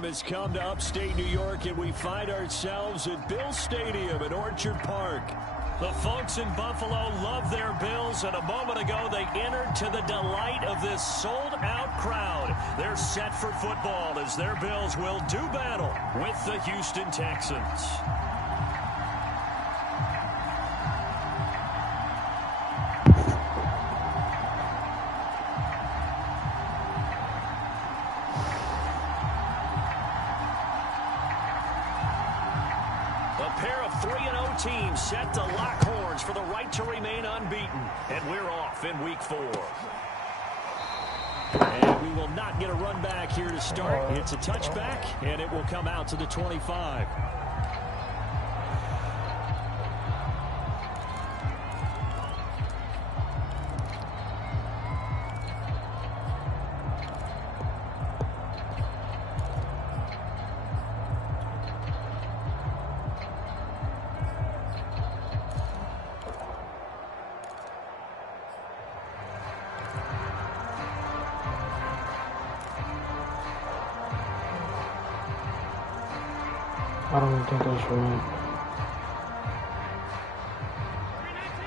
time has come to upstate New York, and we find ourselves at Bill Stadium in Orchard Park. The folks in Buffalo love their Bills, and a moment ago they entered to the delight of this sold-out crowd. They're set for football as their Bills will do battle with the Houston Texans. Teams set to lock horns for the right to remain unbeaten. And we're off in week 4. And we will not get a run back here to start. It's a touchback, and it will come out to the 25. I don't think that's right.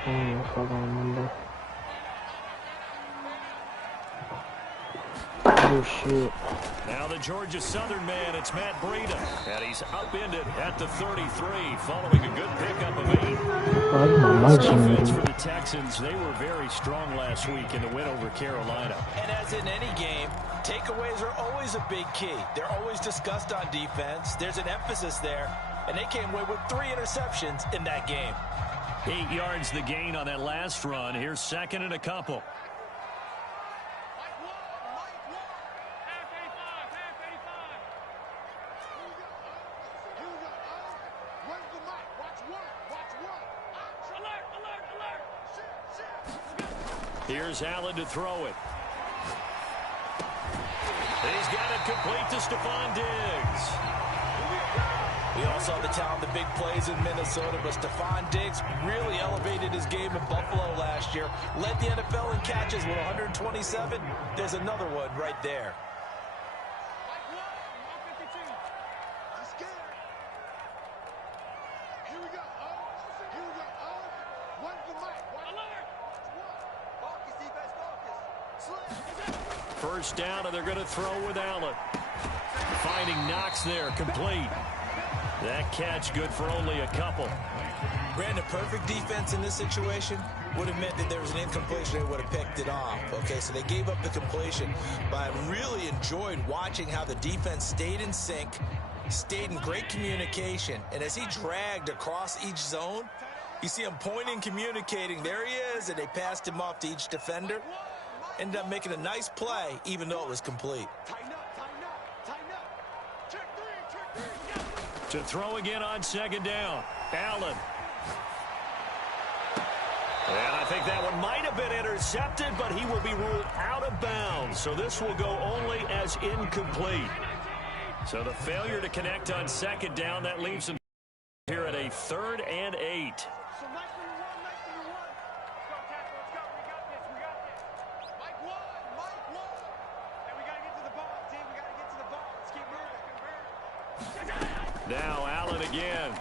I don't know if I can remember. Oh, shit. Now the Georgia Southern man, it's Matt Breida. And he's upended at the 33 following a good pickup of 8. Offense for the Texans, they were very strong last week in the win over Carolina. And as in any game, takeaways are always a big key. They're always discussed on defense. There's an emphasis there. And they came away with 3 interceptions in that game. 8 yards the gain on that last run. Here's second and a couple. Here's Allen to throw it. He's got it complete to Stephon Diggs. We all saw the talent, the big plays in Minnesota, but Stephon Diggs really elevated his game in Buffalo last year. Led the NFL in catches with 127. There's another one right there. First down, and they're going to throw with Allen. Finding Knox there, complete. That catch good for only a couple. Brandon, perfect defense in this situation would have meant that there was an incompletion. They would have picked it off. Okay, so they gave up the completion. But I really enjoyed watching how the defense stayed in sync, stayed in great communication. And as he dragged across each zone, you see him pointing, communicating. There he is, and they passed him off to each defender. Ended up making a nice play, even though it was complete. To throw again on second down, Allen. And I think that one might have been intercepted, but he will be ruled out of bounds. So this will go only as incomplete. So the failure to connect on second down, that leaves him here at a 3rd and 8. Now Allen again.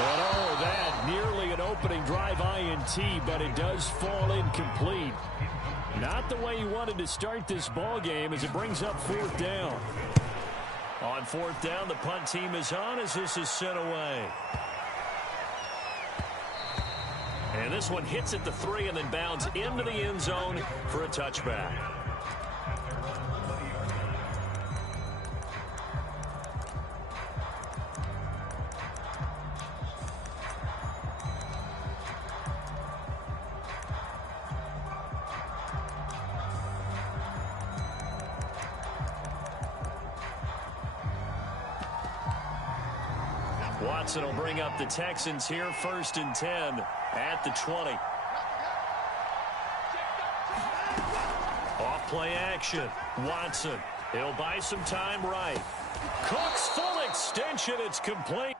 And oh, that nearly an opening drive INT, but it does fall incomplete. Not the way he wanted to start this ball game as it brings up 4th down. On 4th down, the punt team is on as this is sent away. And this one hits at the 3 and then bounds into the end zone for a touchback. Watson will bring up the Texans here, 1st and 10 at the 20. Off play action. Watson. He'll buy some time right. Cook's full extension. It's complete.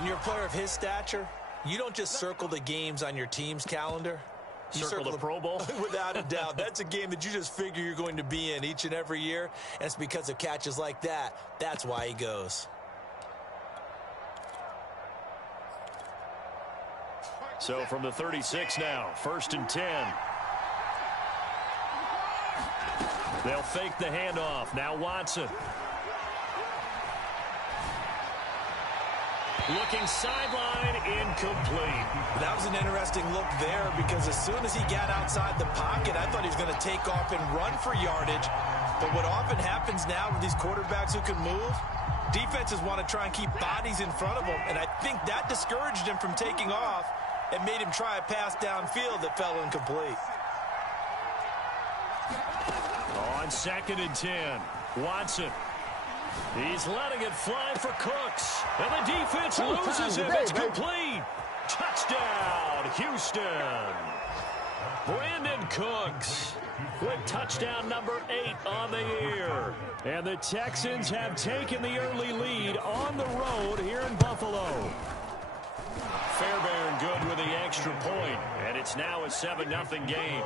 When you're a player of his stature, you don't just circle the games on your team's calendar. You circle the Pro Bowl? Without a doubt. That's a game that you just figure you're going to be in each and every year, and it's because of catches like that. That's why he goes. So from the 36 now, 1st and 10. They'll fake the handoff. Now Watson. Looking sideline, incomplete. That was an interesting look there because as soon as he got outside the pocket, I thought he was going to take off and run for yardage. But what often happens now with these quarterbacks who can move, defenses want to try and keep bodies in front of them, and I think that discouraged him from taking off and made him try a pass downfield that fell incomplete. On 2nd and 10, Watson. He's letting it fly for Cooks. And the defense loses him. It's complete. Touchdown, Houston. Brandon Cooks with touchdown number 8 on the year. And the Texans have taken the early lead on the road here in Buffalo. Fairbairn good with the extra point. And it's now a 7-0 game.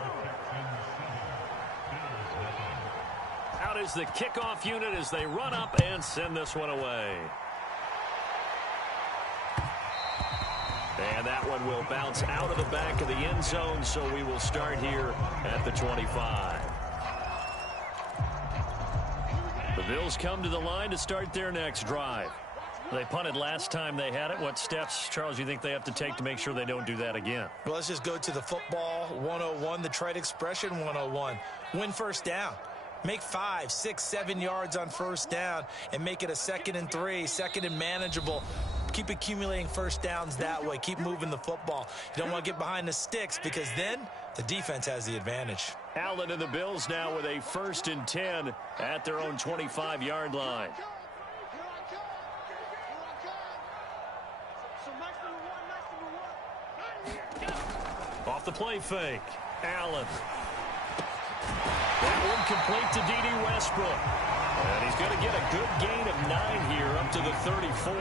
Out is the kickoff unit as they run up and send this one away. And that one will bounce out of the back of the end zone, so we will start here at the 25. The Bills come to the line to start their next drive. They punted last time they had it. What steps, Charles, you think they have to take to make sure they don't do that again? Well, let's just go to the football 101, the trite expression 101. Win first down. Make 5, 6, 7 yards on first down and make it a 2nd and 3, 2nd and manageable. Keep accumulating first downs that way. Keep moving the football. You don't want to get behind the sticks because then the defense has the advantage. Allen and the Bills now with a 1st and 10 at their own 25-yard line. Off the play fake. Allen. That one complete to D.D. Westbrook. And he's going to get a good gain of 9 here up to the 34.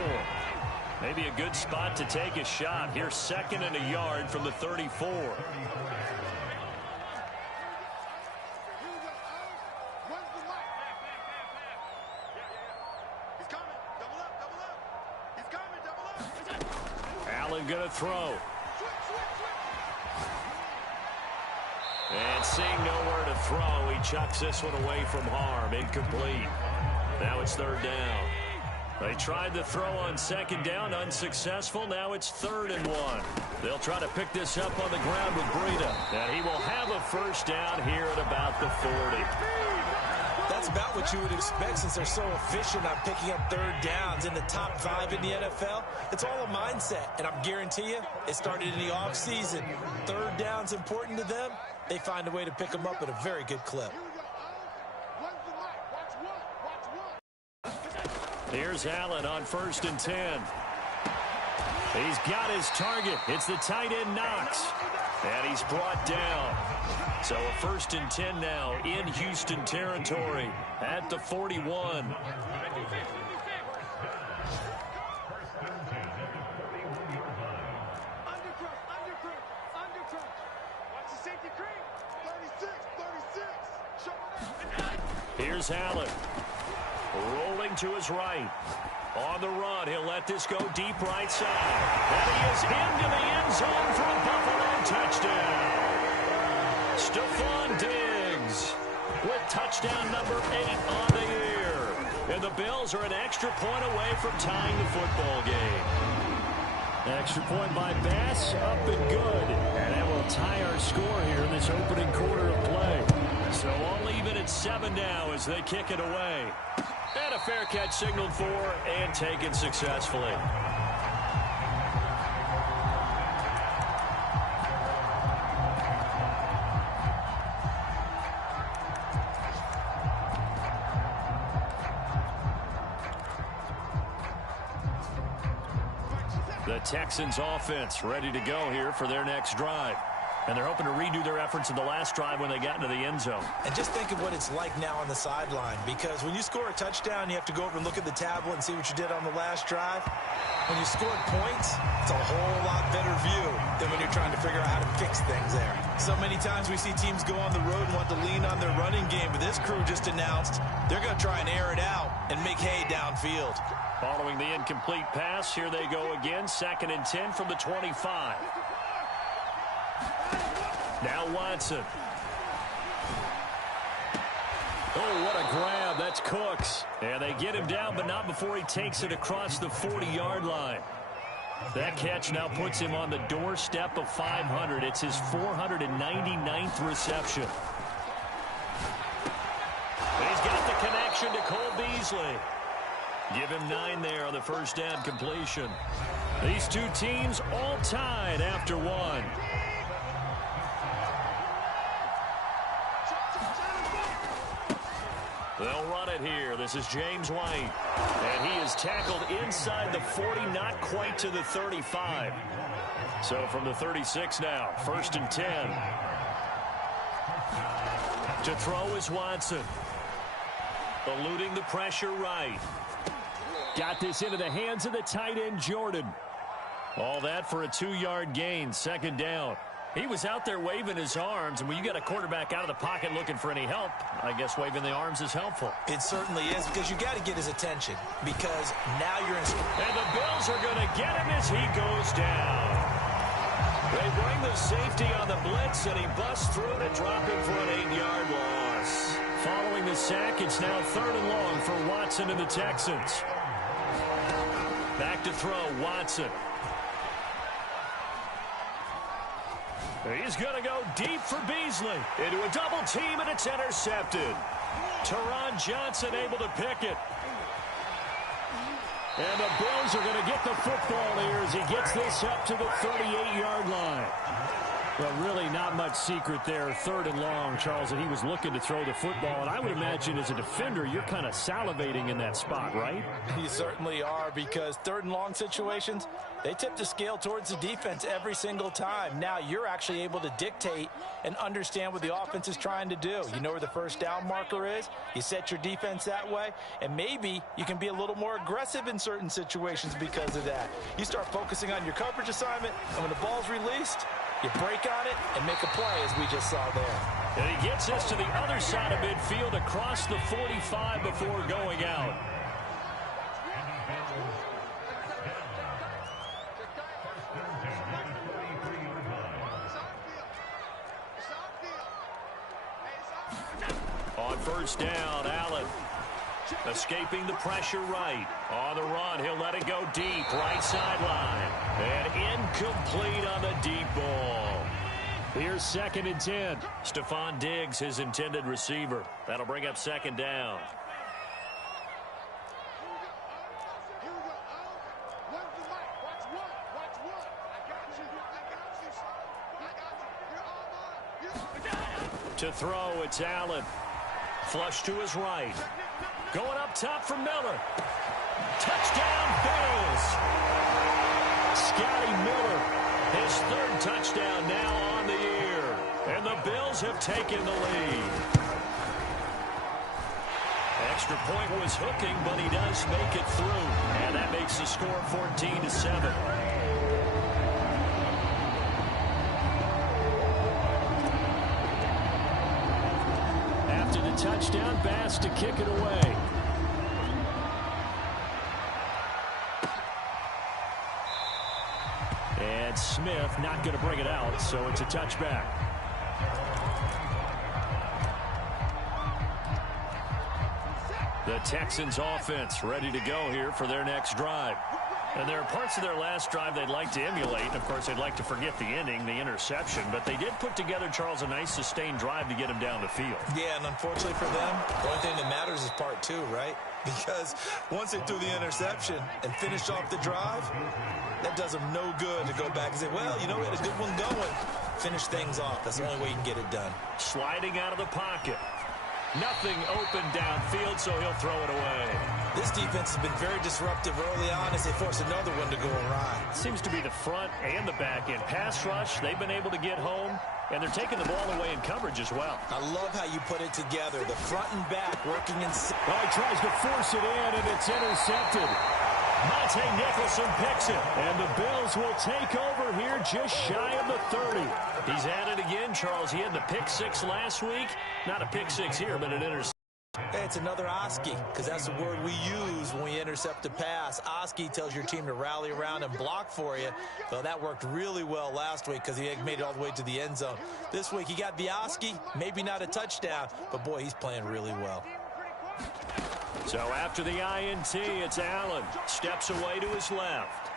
Maybe a good spot to take a shot. Here's 2nd and a yard from the 34. Allen going to throw. And seeing nowhere to throw, he chucks this one away from harm. Incomplete. Now it's 3rd down. They tried to throw on 2nd down, unsuccessful. Now it's 3rd and 1. They'll try to pick this up on the ground with Breida. And he will have a first down here at about the 40. That's about what you would expect since they're so efficient on picking up 3rd downs in the top 5 in the NFL. It's all a mindset, and I'm guarantee you it started in the offseason. 3rd down's important to them. They find a way to pick them up at a very good clip. Here's Allen on 1st and 10. He's got his target. It's the tight end Knox. And he's brought down. So a 1st and 10 now in Houston territory at the 41. Here's Allen. Rolling to his right. On the run, he'll let this go deep right side. And he is into the end zone for a Buffalo touchdown. Stephon Diggs with touchdown number 8 on the year. And the Bills are an extra point away from tying the football game. Extra point by Bass, up and good. And that will tie our score here in this opening quarter of play. So all even at 7 now as they kick it away. And a fair catch signaled for and taken successfully. The Texans offense ready to go here for their next drive. And they're hoping to redo their efforts in the last drive when they got into the end zone. And just think of what it's like now on the sideline, because when you score a touchdown, you have to go over and look at the tablet and see what you did on the last drive. When you scored points, it's a whole lot better view than when you're trying to figure out how to fix things there. So many times we see teams go on the road and want to lean on their running game, but this crew just announced they're going to try and air it out and make hay downfield. Following the incomplete pass, here they go again, 2nd and 10 from the 25. Now Watson. Oh, what a grab. That's Cooks. And they get him down, but not before he takes it across the 40-yard line. That catch now puts him on the doorstep of 500. It's his 499th reception. He's got the connection to Cole Beasley. Give him 9 there on the first down completion. These two teams all tied after 1. They'll run it here. This is James White. And he is tackled inside the 40, not quite to the 35. So from the 36 now, 1st and 10. To throw is Watson. Eluding the pressure right. Got this into the hands of the tight end, Jordan. All that for a 2-yard gain, 2nd down. He was out there waving his arms, and when you got a quarterback out of the pocket looking for any help, I guess waving the arms is helpful. It certainly is, because you got to get his attention, because now you're in... And the Bills are going to get him as he goes down. They bring the safety on the blitz, and he busts through to drop him for an 8-yard loss. Following the sack, it's now 3rd and long for Watson and the Texans. Back to throw, Watson. He's going to go deep for Beasley. Into a double team, and it's intercepted. Teron Johnson able to pick it. And the Bills are going to get the football here as he gets this up to the 38-yard line. Well, really not much secret there. 3rd and long, Charles, and he was looking to throw the football. And I would imagine as a defender, you're kind of salivating in that spot, right? You certainly are, because 3rd and long situations, they tip the scale towards the defense every single time. Now you're actually able to dictate and understand what the offense is trying to do. You know where the first down marker is. You set your defense that way, and maybe you can be a little more aggressive in certain situations because of that. You start focusing on your coverage assignment, and when the ball's released, you break on it and make a play, as we just saw there. And he gets us to the other side of midfield across the 45 before going out. On first down, Allen. Escaping the pressure right. On the run, he'll let it go deep. Right sideline. And incomplete on the deep ball. Here's 2nd and 10. Stephon Diggs, his intended receiver. That'll bring up 2nd down. To throw, it's Allen. Flush to his right. Going up top for Miller. Touchdown, Bills. Scotty Miller, his 3rd touchdown now on the year. And the Bills have taken the lead. Extra point was hooking, but he does make it through. And that makes the score 14-7. Touchdown, Bass to kick it away. And Smith not going to bring it out, so it's a touchback. The Texans offense ready to go here for their next drive. And there are parts of their last drive they'd like to emulate. And, of course, they'd like to forget the ending, the interception. But they did put together, Charles, a nice sustained drive to get him down the field. Yeah, and unfortunately for them, the only thing that matters is part 2, right? Because once they threw the interception and finished off the drive, that does them no good to go back and say, well, you know, we had a good one going. Finish things off. That's the only way you can get it done. Sliding out of the pocket. Nothing open downfield, so he'll throw it away. This defense has been very disruptive early on as they force another one to go awry. Seems to be the front and the back end. Pass rush, they've been able to get home, and they're taking the ball away in coverage as well. I love how you put it together. The front and back working in. Oh, he tries to force it in, and it's intercepted. Monte Nicholson picks it, and the Bills will take over here just shy of the 30. He's at it again, Charles. He had the pick six last week. Not a pick six here, but an interception. Hey, it's another Oski, because that's the word we use when we intercept a pass. Oski tells your team to rally around and block for you. Well, that worked really well last week because he made it all the way to the end zone. This week he got the Oski, maybe not a touchdown, but boy, he's playing really well. So after the INT, it's Allen. Steps away to his left.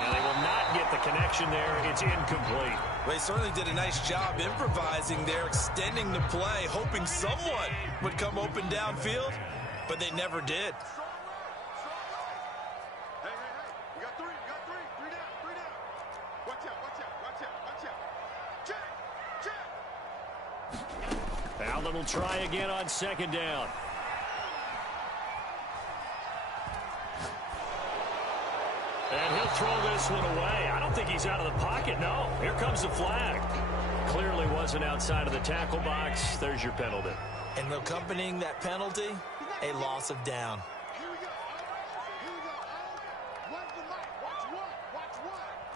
And they will not get the connection there. It's incomplete. Well, he certainly did a nice job improvising there, extending the play, hoping someone would come open downfield, but they never did. Hey, we got three. Three down. Watch out. Check. Allen will try again on second down. And he'll throw this one away. I don't think he's out of the pocket, no. Here comes the flag. Clearly wasn't outside of the tackle box. There's your penalty. And accompanying that penalty, a loss of down. Here we go. Where's the mic? Watch one.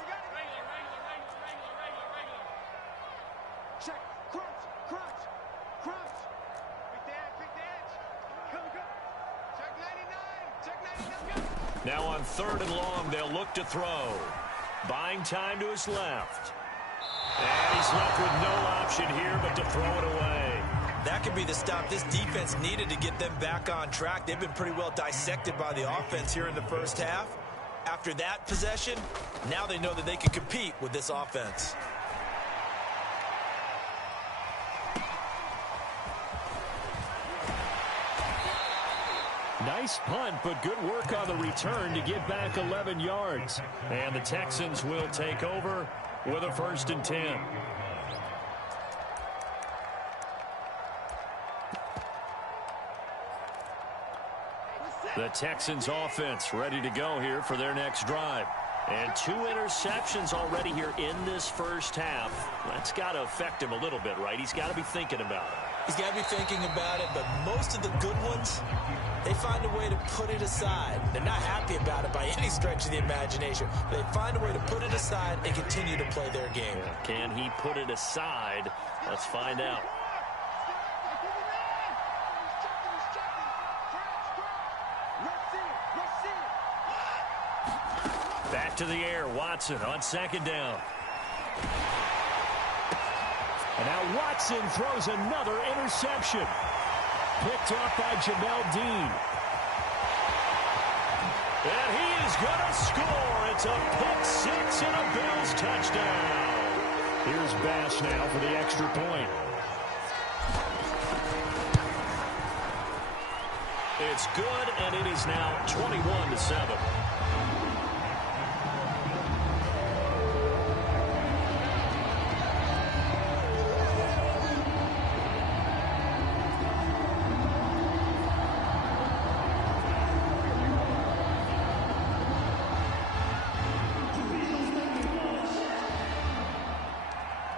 You got it? Regular. Check. Crunch. Pick the edge. Come. Check 99. Now on third and long, they'll look to throw. Buying time to his left. And he's left with no option here but to throw it away. That could be the stop this defense needed to get them back on track. They've been pretty well dissected by the offense here in the first half. After that possession, now they know that they can compete with this offense. Nice punt, but good work on the return to get back 11 yards. And the Texans will take over with a 1st and 10. The Texans offense ready to go here for their next drive. And 2 interceptions already here in this first half. That's got to affect him a little bit, right? He's got to be thinking about it. He's got to be thinking about it, but most of the good ones, they find a way to put it aside. They're not happy about it by any stretch of the imagination. They find a way to put it aside and continue to play their game. Can he put it aside? Let's find out. Back to the air, Watson on second down. And now Watson throws another interception. Picked up by Jamel Dean. And he is going to score. It's a pick six and a Bills touchdown. Here's Bass now for the extra point. It's good, and it is now 21-7.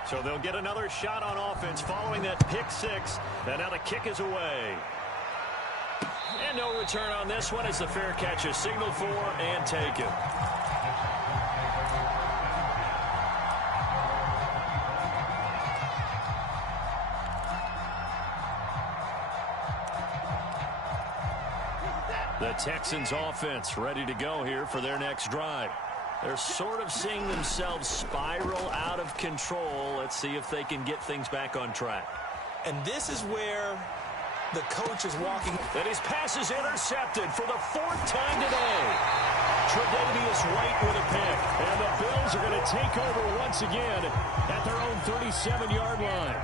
So they'll get another shot on offense following that pick six. And now the kick is away. And no return on this one as the fair catch is signaled for and taken. The Texans offense ready to go here for their next drive. They're sort of seeing themselves spiral out of control. Let's see if they can get things back on track. And this is where the coach is walking. And his pass is intercepted for the 4th time today. Tre'Davious White with a pick. And the Bills are going to take over once again at their own 37-yard line.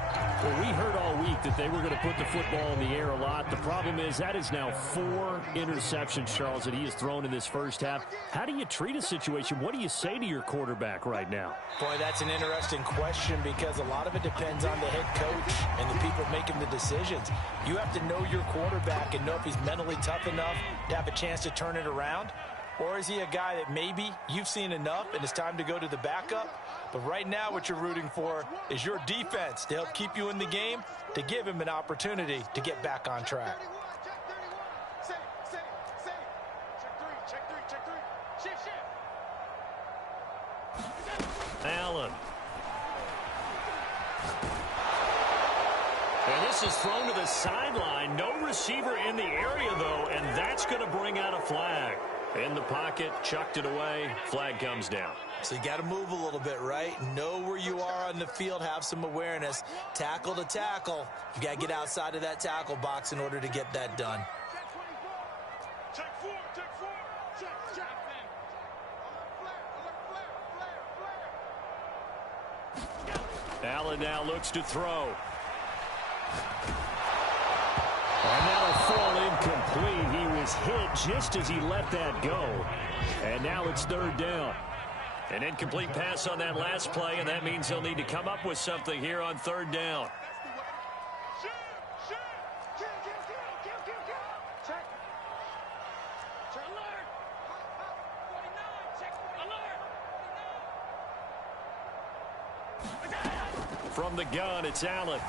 Well, we heard all week that they were going to put the football in the air a lot. The problem is that is now 4 interceptions, Charles, that he has thrown in this first half. How do you treat a situation? What do you say to your quarterback right now? Boy, that's an interesting question because a lot of it depends on the head coach and the people making the decisions. You have to know your quarterback and know if he's mentally tough enough to have a chance to turn it around. Or is he a guy that maybe you've seen enough and it's time to go to the backup? But right now what you're rooting for is your defense to help keep you in the game, to give him an opportunity to get back on track. Allen. And this is thrown to the sideline. No receiver in the area, though, and that's going to bring out a flag. In the pocket, chucked it away, flag comes down. So you got to move a little bit, right? Know where you are on the field, have some awareness. Tackle to tackle. You got to get outside of that tackle box in order to get that done. Allen now looks to throw. And that'll fall incomplete. He was hit just as he let that go. And now it's third down. An incomplete pass on that last play, and that means he'll need to come up with something here on third down. From the gun, it's Allen.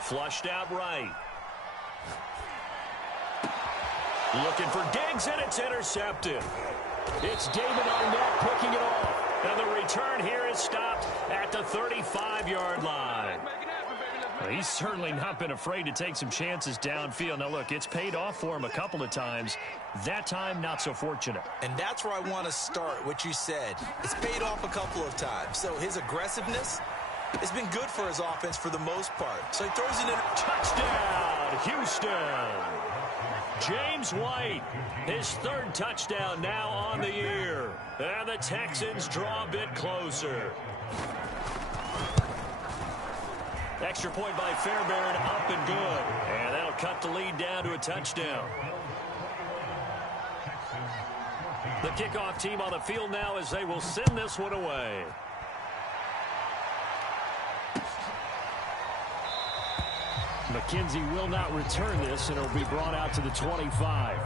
Flushed out right. Looking for Diggs, and it's intercepted. It's David Arnett picking it off. And the return here is stopped at the 35-yard line. Well, he's certainly not been afraid to take some chances downfield. Now, look, it's paid off for him a couple of times. That time, not so fortunate. And that's where I want to start, what you said. It's paid off a couple of times. So his aggressiveness has been good for his offense for the most part. So he throws it in. Touchdown, Houston. James White, his third touchdown now on the year. And the Texans draw a bit closer. Extra point by Fairbairn, up and good. And that'll cut the lead down to a touchdown. The kickoff team on the field now as they will send this one away. McKenzie will not return this, and it'll be brought out to the 25.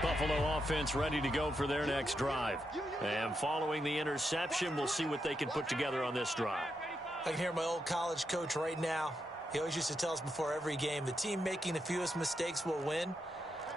Buffalo offense ready to go for their next drive. And following the interception, we'll see what they can put together on this drive. I can hear my old college coach right now. He always used to tell us before every game, the team making the fewest mistakes will win.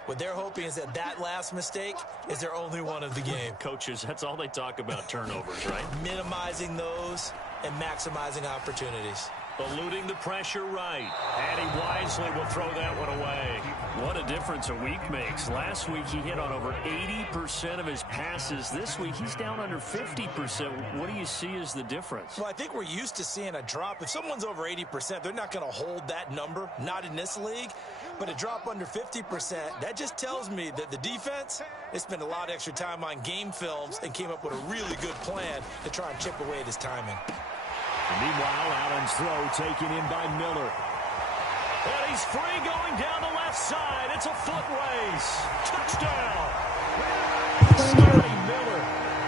What they're hoping is that that last mistake is their only one of the game. Coaches, that's all they talk about, turnovers, right? Minimizing those and maximizing opportunities. Eluding the pressure right. And he wisely will throw that one away. What a difference a week makes. Last week he hit on over 80% of his passes. This week he's down under 50%. What do you see as the difference? Well, I think we're used to seeing a drop. If someone's over 80%, they're not going to hold that number. Not in this league. But a drop under 50%, that just tells me that the defense, they spent a lot of extra time on game films and came up with a really good plan to try and chip away at his timing. Meanwhile, Allen's throw taken in by Miller. And he's free going down the left side. It's a foot race. Touchdown. Scotty Miller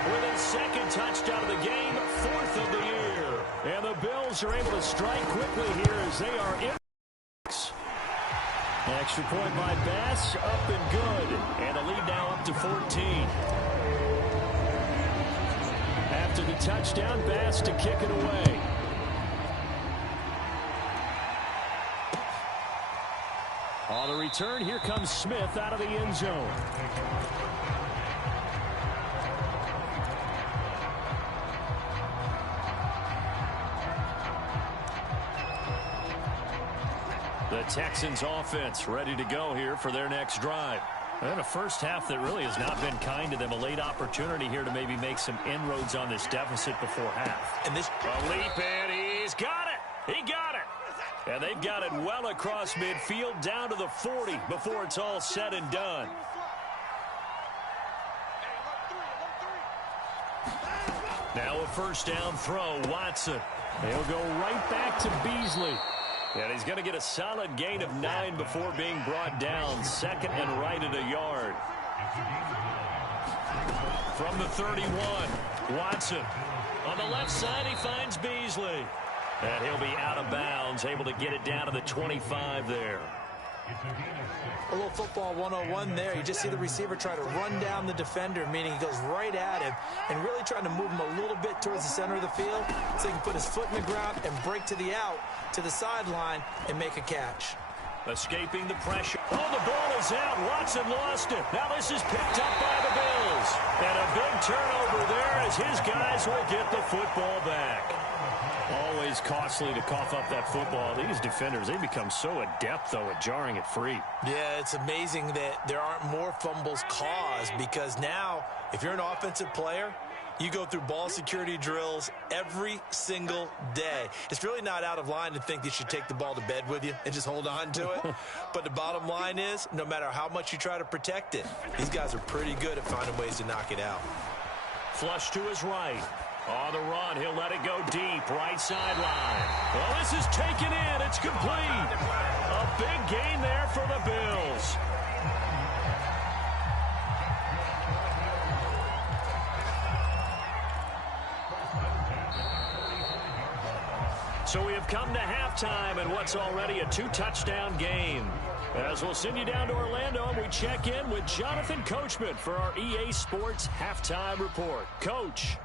with his second touchdown of the game, fourth of the year. And the Bills are able to strike quickly here as they are in. Extra point by Bass, up and good. And the lead now up to 14. After the touchdown, Bass to kick it away. On the return, here comes Smith out of the end zone. The Texans offense ready to go here for their next drive. And a first half that really has not been kind to them. A late opportunity here to maybe make some inroads on this deficit before half. And this a leap, and he's got it. He got it. And they've got it well across midfield down to the 40 before it's all said and done. Now a first down throw, Watson. He'll go right back to Beasley. And he's going to get a solid gain of 9 before being brought down. Second and right at a yard. From the 31, Watson. On the left side, he finds Beasley. And he'll be out of bounds, able to get it down to the 25 there. A little football 101 there. You just see the receiver try to run down the defender, meaning he goes right at him and really trying to move him a little bit towards the center of the field so he can put his foot in the ground and break to the out, to the sideline, and make a catch. Escaping the pressure. Oh, the ball is out. Watson lost it. Now this is picked up by the Bills. And a big turnover there as his guys will get the football back. Always costly to cough up that football. These defenders, they become so adept, though, at jarring it free. Yeah, it's amazing that there aren't more fumbles caused because now, if you're an offensive player, you go through ball security drills every single day. It's really not out of line to think you should take the ball to bed with you and just hold on to it. But the bottom line is, no matter how much you try to protect it, these guys are pretty good at finding ways to knock it out. Flush to his right. On the run, he'll let it go deep, right sideline. Well, this is taken in. It's complete. A big gain there for the Bills. So we have come to halftime in what's already a 2-touchdown game. As we'll send you down to Orlando, and we check in with Jonathan Coachman for our EA Sports Halftime Report. Coach.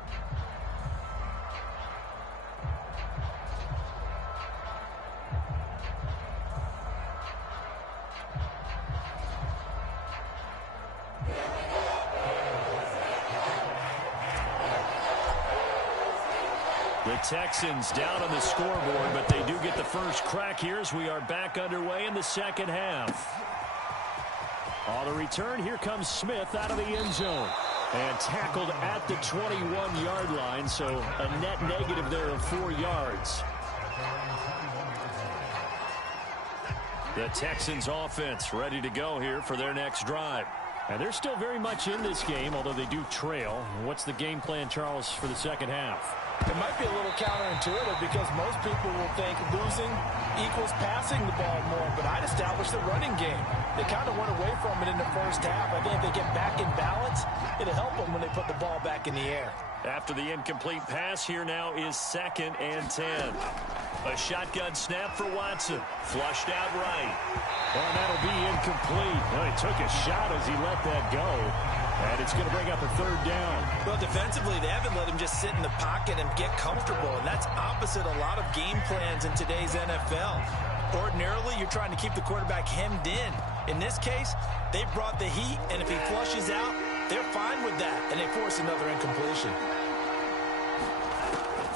The Texans down on the scoreboard, but they do get the first crack here as we are back underway in the second half. On the return, here comes Smith out of the end zone. And tackled at the 21-yard line, so a net negative there of 4 yards. The Texans offense ready to go here for their next drive. And they're still very much in this game, although they do trail. What's the game plan, Charles, for the second half? It might be a little counterintuitive because most people will think losing equals passing the ball more, but I'd establish the running game. They kind of went away from it in the first half. I think if they get back in balance, it'll help them when they put the ball back in the air. After the incomplete pass, here now is 2nd and 10. A shotgun snap for Watson. Flushed out right. And that'll be incomplete. Well, he took a shot as he let that go. And it's going to bring up a 3rd down. Well, defensively, they haven't let him just sit in the pocket and get comfortable. And that's opposite a lot of game plans in today's NFL. Ordinarily, you're trying to keep the quarterback hemmed in. In this case, they brought the heat, and if he flushes out, they're fine with that, and they force another incompletion.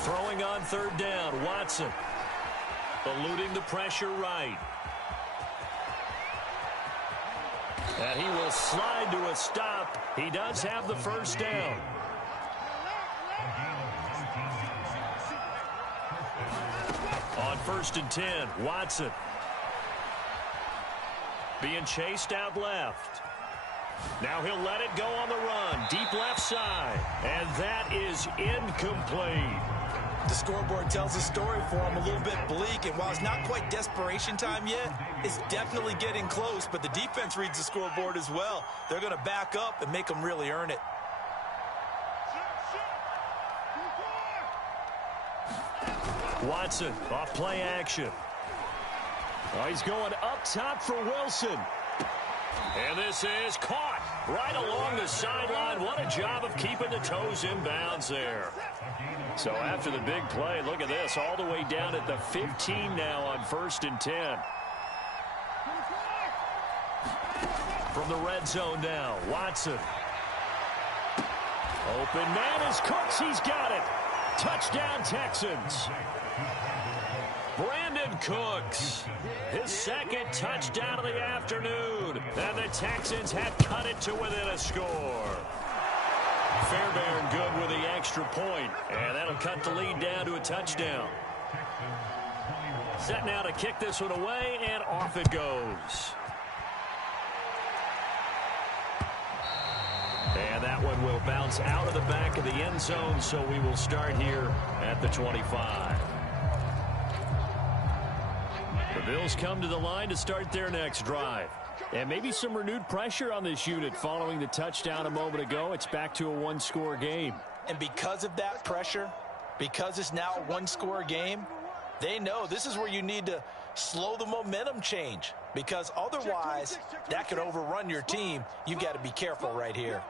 Throwing on 3rd down, Watson. Eluding the pressure right. And he will slide to a stop. He does have the first down. On 1st and 10, Watson. Being chased out left. Now he'll let it go on the run. Deep left side. And that is incomplete. The scoreboard tells a story for him, a little bit bleak, and while it's not quite desperation time yet, it's definitely getting close, but the defense reads the scoreboard as well. They're going to back up and make them really earn it. Watson off play action. Oh, he's going up top for Wilson. And this is caught right along the sideline. What a job of keeping the toes in bounds there. So after the big play, look at this, all the way down at the 15 now on 1st and 10. From the red zone now, Watson. Open man is Cooks. He's got it. Touchdown, Texans. Brandon Cooks, his 2nd touchdown of the afternoon. And the Texans have cut it to within a score. Fairbairn good with the extra point, and that'll cut the lead down to a touchdown. Set now to kick this one away, and off it goes. And that one will bounce out of the back of the end zone, so we will start here at the 25. The Bills come to the line to start their next drive. And maybe some renewed pressure on this unit following the touchdown a moment ago. It's back to a one-score game. And because of that pressure, because it's now a one-score game, they know this is where you need to slow the momentum change, because otherwise that could overrun your team. You've got to be careful right here.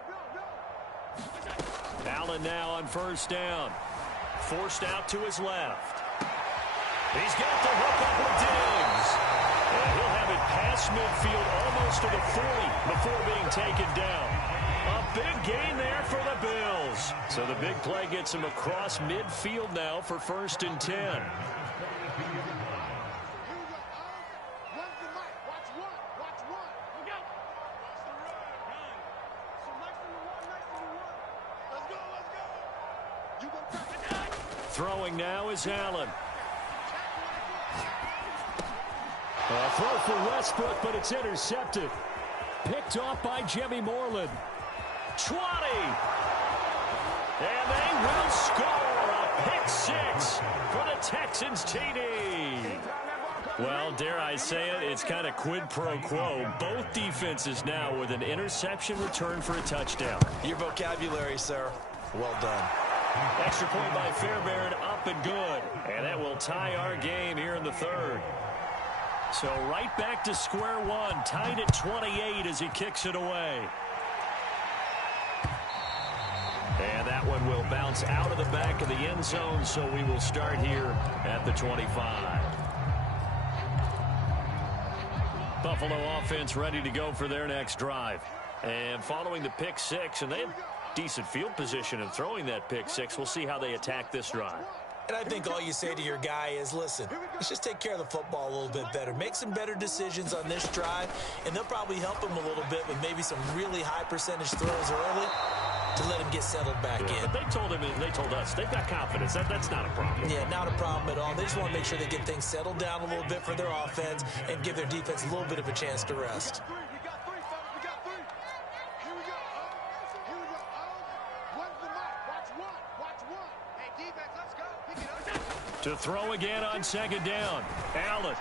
Allen now on first down. Forced out to his left. He's got the hook up with Diggs. And he'll have it past midfield almost to the 40 before being taken down. A big gain there for the Bills. So the big play gets him across midfield now for 1st and 10. Throwing now is Allen. A throw for Westbrook, but it's intercepted. Picked off by Jimmy Moreland. 20. And they will score a pick six for the Texans TD. Well, dare I say it, it's kind of quid pro quo. Both defenses now with an interception return for a touchdown. Your vocabulary, sir. Well done. Extra point by Fairbairn, up and good. And that will tie our game here in the third. So right back to square one, tied at 28 as he kicks it away. And that one will bounce out of the back of the end zone, so we will start here at the 25. Buffalo offense ready to go for their next drive. And following the pick six, and they have decent field position in throwing that pick six. We'll see how they attack this drive. And I think all you say to your guy is, listen, let's just take care of the football a little bit better. Make some better decisions on this drive, and they'll probably help him a little bit with maybe some really high percentage throws early to let him get settled back in. But they told him, and they told us, they've got confidence. That's not a problem. Yeah, not a problem at all. They just want to make sure they get things settled down a little bit for their offense and give their defense a little bit of a chance to rest. To throw again on second down. Allen.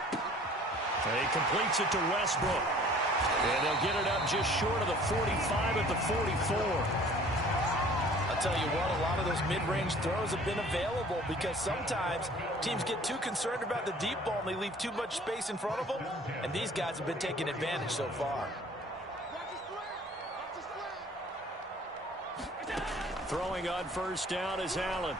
And he completes it to Westbrook. And they'll get it up just short of the 45 at the 44. I'll tell you what, a lot of those mid-range throws have been available because sometimes teams get too concerned about the deep ball and they leave too much space in front of them. And these guys have been taking advantage so far. Throwing on first down is Allen.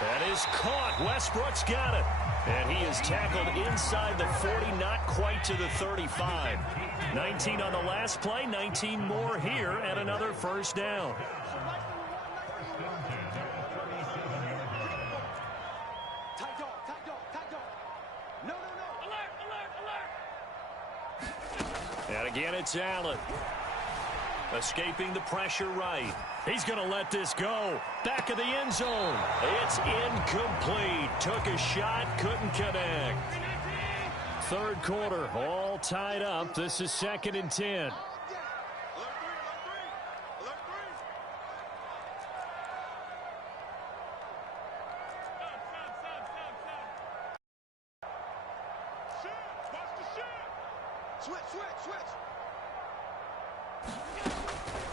That is caught. Westbrook's got it. And he is tackled inside the 40, not quite to the 35. 19 on the last play, 19 more here, and another first down. And again, it's Allen. Escaping the pressure right. He's going to let this go. Back of the end zone. It's incomplete. Took a shot, couldn't connect. Third quarter, all tied up. This is 2nd and 10.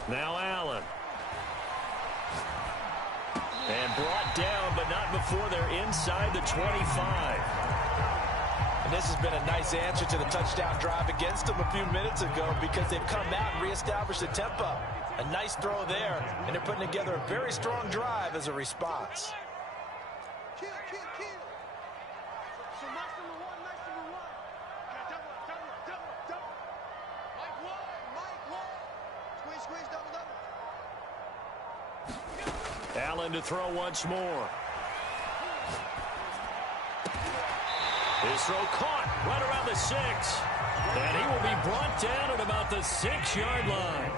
Now Allen. And brought down, but not before they're inside the 25. And this has been a nice answer to the touchdown drive against them a few minutes ago because they've come out and reestablished the tempo. A nice throw there, and they're putting together a very strong drive as a response. Allen to throw once more. His throw caught right around the 6. And he will be brought down at about the 6-yard line.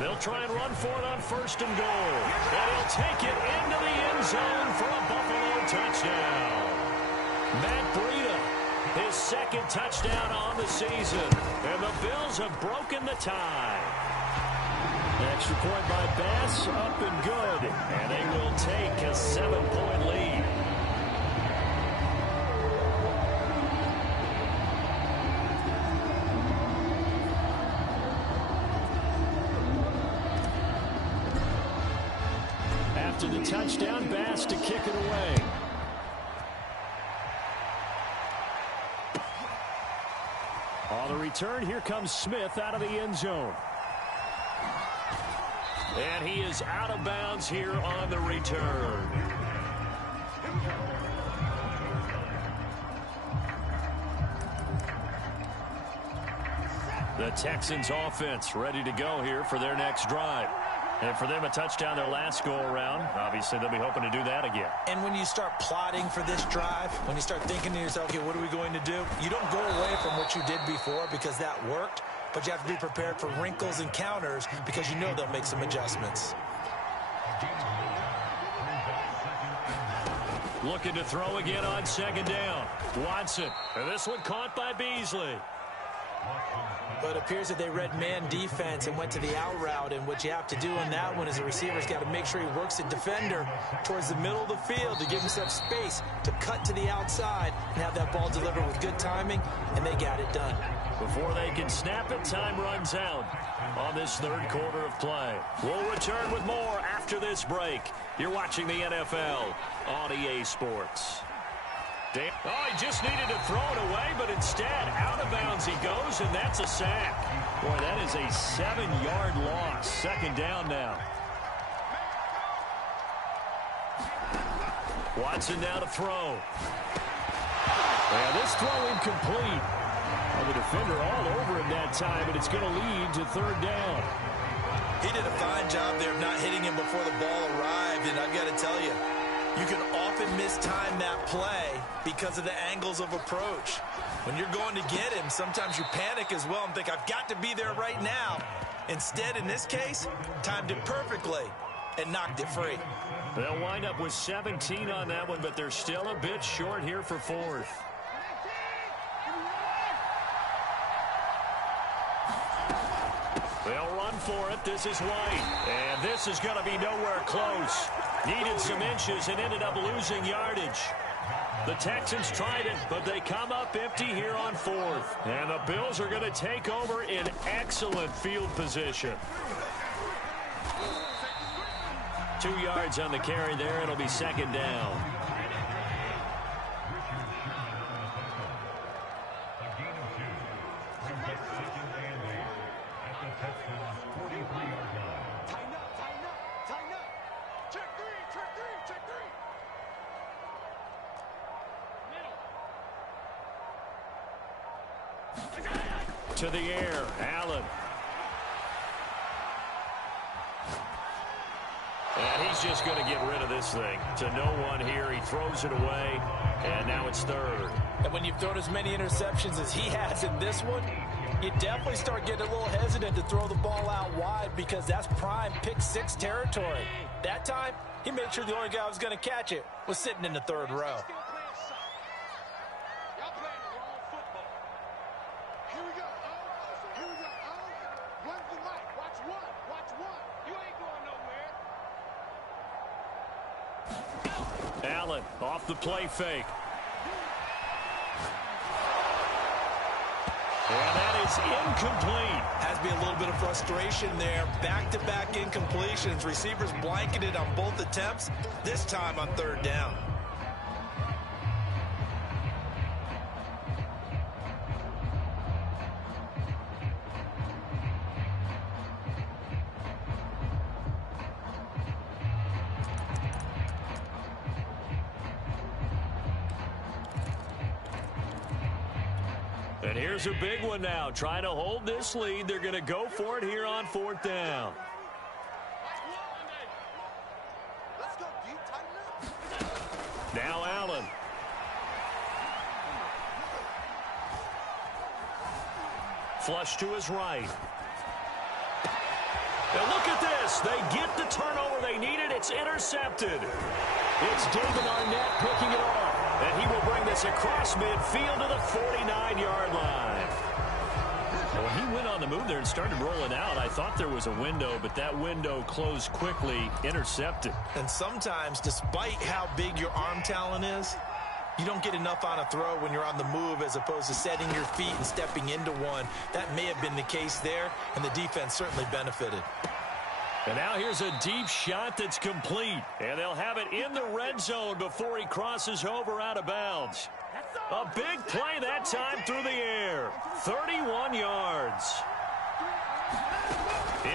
They'll try and run for it on 1st and goal. And he'll take it into the end zone for a Buffalo touchdown. Matt Breida, his 2nd touchdown on the season. And the Bills have broken the tie. Extra point by Bass, up and good. And they will take a 7-point lead. After the touchdown, Bass to kick it away. On the return, here comes Smith out of the end zone. And he is out of bounds here on the return. The Texans offense ready to go here for their next drive. And for them, a touchdown their last go-around. Obviously, they'll be hoping to do that again. And when you start plotting for this drive, when you start thinking to yourself, okay, what are we going to do? You don't go away from what you did before because that worked, but you have to be prepared for wrinkles and counters because you know they'll make some adjustments. Looking to throw again on 2nd down. Watson. And this one caught by Beasley. But it appears that they read man defense and went to the out route, and what you have to do on that one is the receiver's got to make sure he works the defender towards the middle of the field to give himself space to cut to the outside and have that ball delivered with good timing, and they got it done. Before they can snap it, time runs out on this 3rd quarter of play. We'll return with more after this break. You're watching the NFL on EA Sports. Oh, he just needed to throw it away, but instead, out of bounds he goes, and that's a sack. Boy, that is a 7-yard loss. 2nd down now. Watson now to throw. And this throw incomplete. And the defender all over him that time, but it's going to lead to 3rd down. He did a fine job there of not hitting him before the ball arrived, and I've got to tell you, you can often mistime that play because of the angles of approach. When you're going to get him, sometimes you panic as well and think, I've got to be there right now. Instead, in this case, timed it perfectly and knocked it free. They'll wind up with 17 on that one, but they're still a bit short here for 4th. They'll run for it. This is White. And this is going to be nowhere close. Needed some inches and ended up losing yardage. The Texans tried it, but they come up empty here on 4th. And the Bills are going to take over in excellent field position. 2 yards on the carry there. It'll be 2nd down. To the air, Allen. And he's just going to get rid of this thing. To no one here. He throws it away, and now it's 3rd. And when you've thrown as many interceptions as he has in this one, you definitely start getting a little hesitant to throw the ball out wide because that's prime pick-6 territory. That time, he made sure the only guy who was going to catch it was sitting in the 3rd row. Allen off the play fake. And that is incomplete. Has to be a little bit of frustration there. Back-to-back incompletions. Receivers blanketed on both attempts, this time on 3rd down. And here's a big one now. Trying to hold this lead. They're going to go for it here on 4th down. Now Allen. Flush to his right. And look at this. They get the turnover they needed. It's intercepted. It's David Arnett picking it off. And he will bring this across midfield to the 49-yard line. When he went on the move there and started rolling out, I thought there was a window, but that window closed quickly, intercepted. And sometimes, despite how big your arm talent is, you don't get enough on a throw when you're on the move as opposed to setting your feet and stepping into one. That may have been the case there, and the defense certainly benefited. And now here's a deep shot that's complete. And they'll have it in the red zone before he crosses over out of bounds. A big play that time through the air. 31 yards.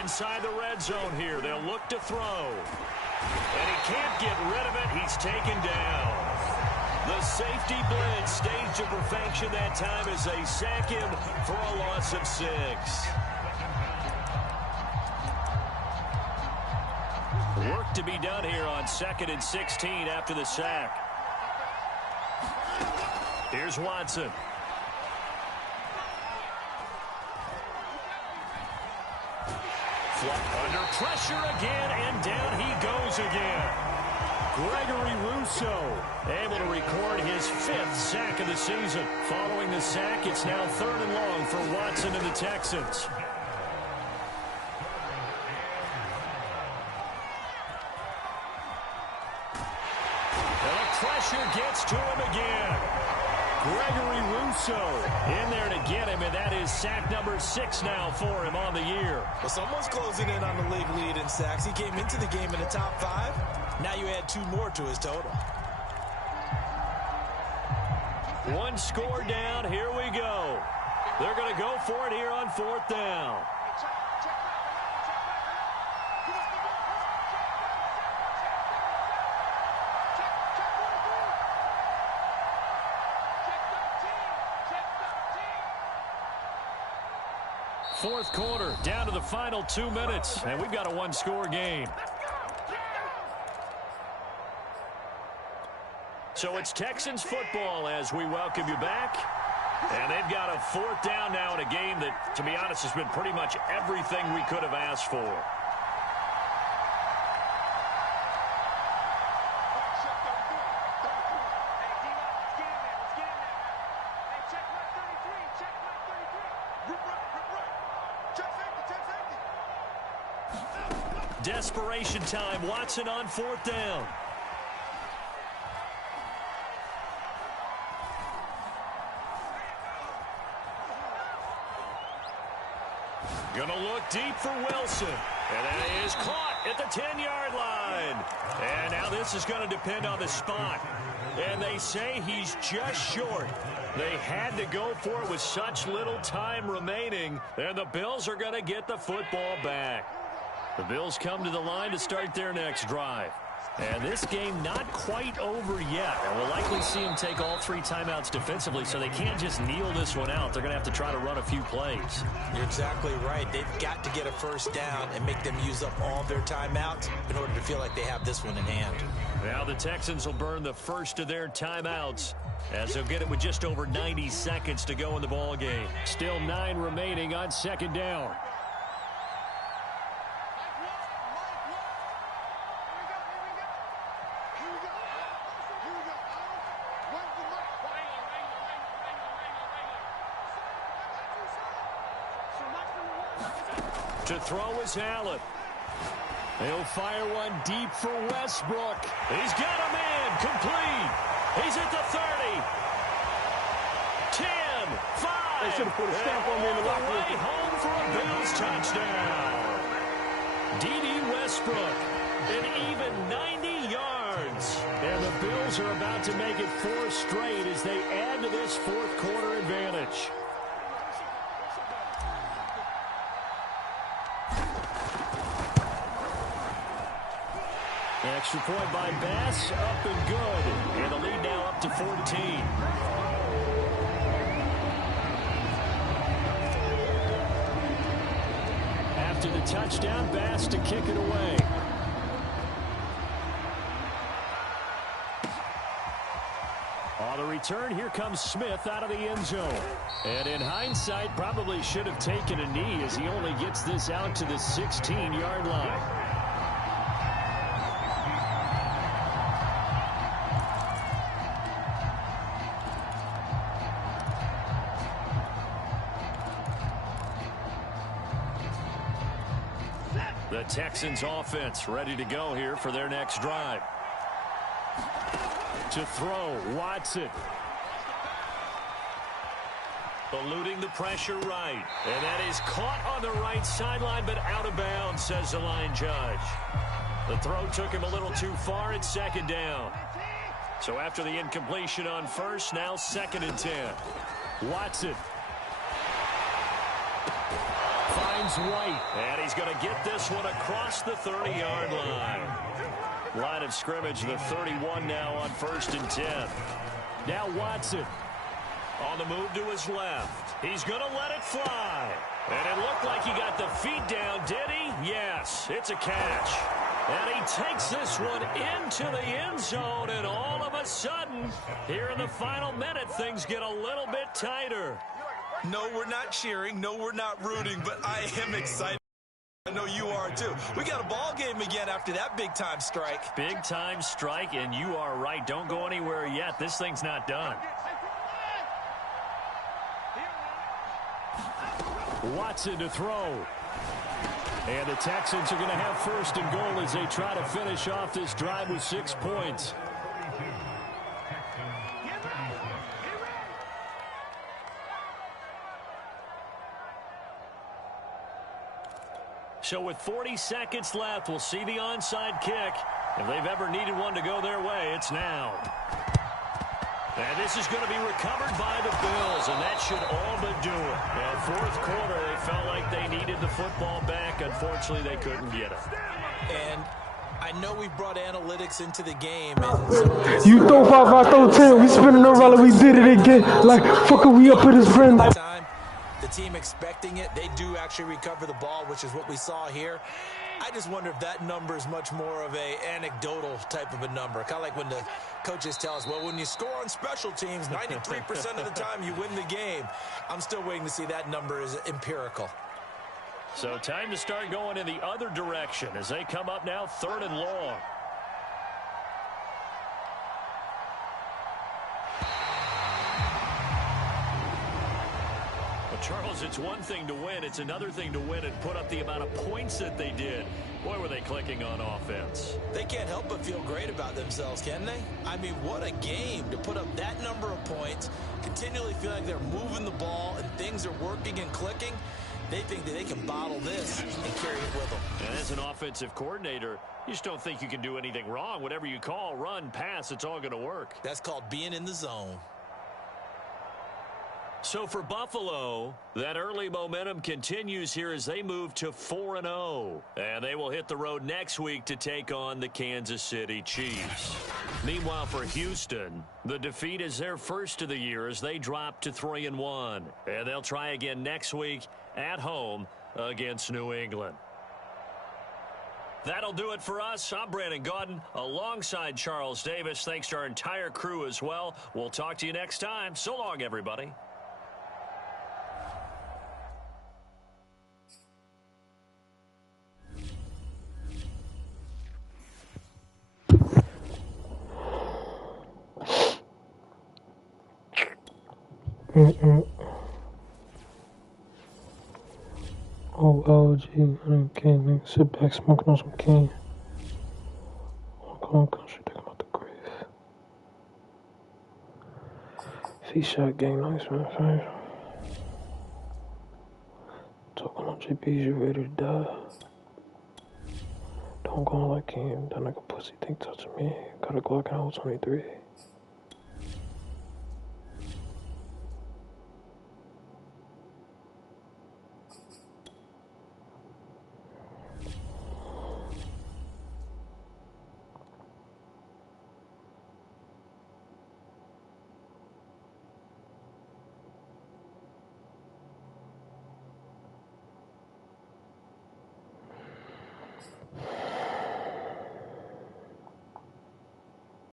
Inside the red zone here, they'll look to throw. And he can't get rid of it. He's taken down. The safety blitz staged to perfection that time as they sack him for a loss of 6. Work to be done here on 2nd and 16 after the sack. Here's Watson. Under pressure again, and down he goes again. Gregory Rousseau able to record his 5th sack of the season. Following the sack, it's now 3rd and long for Watson and the Texans. And the pressure gets to him again. Gregory Rousseau in there to get him, and that is sack number 6 now for him on the year. Well, someone's closing in on the league lead in sacks. He came into the game in the top 5. Now you add 2 more to his total. 1 score down. Here we go. They're going to go for it here on 4th down. Fourth quarter, down to the final 2 minutes, and we've got a 1-score game. So it's Texans football as we welcome you back. And they've got a 4th down now in a game that, to be honest, has been pretty much everything we could have asked for. Desperation time. Watson on 4th down. Gonna look deep for Wilson. And that is caught at the 10-yard line. And now this is going to depend on the spot. And they say he's just short. They had to go for it with such little time remaining. And the Bills are going to get the football back. The Bills come to the line to start their next drive. And this game not quite over yet. And we'll likely see them take all 3 timeouts defensively, so they can't just kneel this one out. They're going to have to try to run a few plays. You're exactly right. They've got to get a 1st down and make them use up all their timeouts in order to feel like they have this one in hand. Now the Texans will burn the first of their timeouts as they'll get it with just over 90 seconds to go in the ball game. Still 9 remaining on 2nd down. To throw is Allen. He'll fire one deep for Westbrook. He's got a man complete. He's at the 30. 10, 5. They should have put a stamp on me in the locker room. Way home for a Bills touchdown. D.D. Westbrook, an even 90 yards. And the Bills are about to make it 4 straight as they add to this 4th quarter advantage. Extra point by Bass, up and good. And the lead now up to 14. After the touchdown, Bass to kick it away. On the return, here comes Smith out of the end zone. And in hindsight, probably should have taken a knee as he only gets this out to the 16-yard line. The Texans offense ready to go here for their next drive. To throw, Watson. Eluding the pressure right. And that is caught on the right sideline, but out of bounds, says the line judge. The throw took him a little too far at second down. So after the incompletion on first, now 2nd and 10. Watson. Finds White. And he's going to get this one across the 30-yard line. Line of scrimmage, the 31 now on 1st and 10. Now Watson on the move to his left. He's going to let it fly. And it looked like he got the feet down, did he? Yes, it's a catch. And he takes this one into the end zone, and all of a sudden, here in the final minute, things get a little bit tighter. No, we're not cheering. No, we're not rooting, but I am excited. I know you are, too. We got a ball game again after that big-time strike. Big-time strike, and you are right. Don't go anywhere yet. This thing's not done. Watson to throw. And the Texans are going to have 1st and goal as they try to finish off this drive with 6 points. So with 40 seconds left, we'll see the onside kick. If they've ever needed one to go their way, it's now. And this is going to be recovered by the Bills, and that should all but do it. And 4th quarter, they felt like they needed the football back. Unfortunately, they couldn't get it. And I know we brought analytics into the game. You throw 5, I throw 10. We spinning around like we did it again. Like, fuck, we up with his friend. The team expecting it, they do actually recover the ball, which is what we saw here. I just wonder if that number is much more of a anecdotal type of a number. Kind of like when the coaches tell us, well, when you score on special teams, 93% of the time you win the game. I'm still waiting to see that number is empirical. So time to start going in the other direction as they come up now 3rd and long. Charles, it's one thing to win. It's another thing to win and put up the amount of points that they did. Boy, were they clicking on offense. They can't help but feel great about themselves, can they? I mean, what a game to put up that number of points, continually feel like they're moving the ball and things are working and clicking. They think that they can bottle this and carry it with them. And as an offensive coordinator, you just don't think you can do anything wrong. Whatever you call, run, pass, it's all going to work. That's called being in the zone. So for Buffalo, that early momentum continues here as they move to 4-0. And they will hit the road next week to take on the Kansas City Chiefs. Meanwhile, for Houston, the defeat is their first of the year as they drop to 3-1. And they'll try again next week at home against New England. That'll do it for us. I'm Brandon Gaudin alongside Charles Davis. Thanks to our entire crew as well. We'll talk to you next time. So long, everybody. Oh, LG, okay, nigga, sit back smoking on some cane. Come on, country, take him out the grave. Feet shot gang, nice, man, fine. Talking on JP's, you ready to die? Don't go like him, that nigga pussy think touching me. Got a Glock and I was 23.